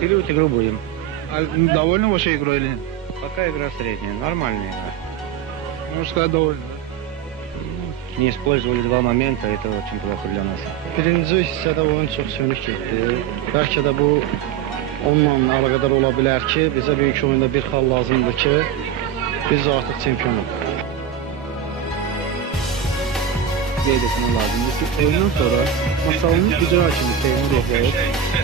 Период игры будем. Довольны вашей игрой или нет? Пока игра средняя, нормальная игра. Можно сказать, довольны. Не использовали два момента, это очень плохо для нас. Birinci hissədə oyun çox sönük getdi. Bəlkə də bu onunla əlaqədar ola bilər ki, bizə büyük oyunda bir xal lazımdır ki, biz artıq çempion olaq. Qeyd etmək lazımdır ki, oyundan sonra masalımız icra hakimi Teymur Yoxlayev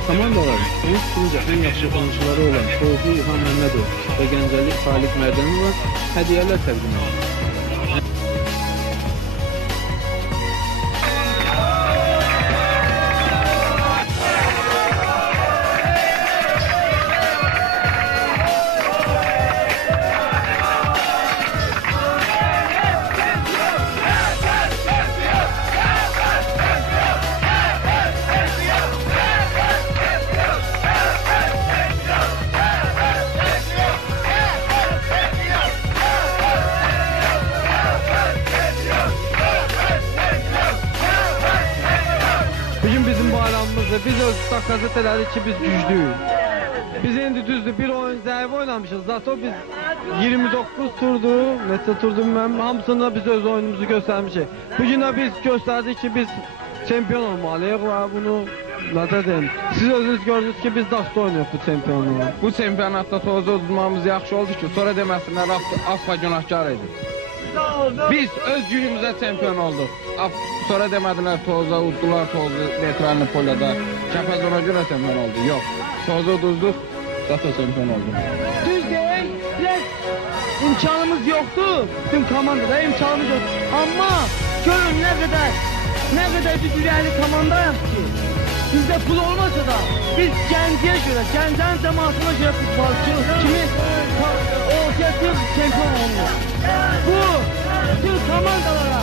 komandaların onun fikrincə ən yaxşı oyuncuları olan Toğrul İlham Məmmədov və Gəncəli Xaliq Mərdənova hədiyyələr təqdim edir. Bugün bizim bayramımızdır. Biz öz takazet elədik ki biz güclüyük. Biz indi düzdür bir oyun zəif oynamışız. Zato biz 29 turdu, neçə turdu bilməm, hamısında biz öz oyunumuzu göstərmişik. Bugün də biz göstərdik ki biz çempion olmalıyıq və bunu nədə deyim. Siz özünüz gördünüz ki biz daxta oynayıq bu çempionluğa. Bu çempionatda toza udmamız yaxşı oldu ki, sonra deməsinlər Affa günahkar idi. Biz öz günümüzdə çempion olduq. Sonra demədilər toza uddular, tozu neytralni polyada. Kəpəz ona görə çempion oldu. Yox, toza uduzduq, zaten çempion oldu. Düz deyil, biraz imkanımız yoktu. Tüm komandada imkanımız yok. Ama görün ne kadar bir güvenli komandayız ki. Bizde pul olmasa da biz Gəncəyə görə, Gəncənin cəmaatına görə futbolçu kimi ortaya çıkıp çempion olmuş. Bu tüm komandalara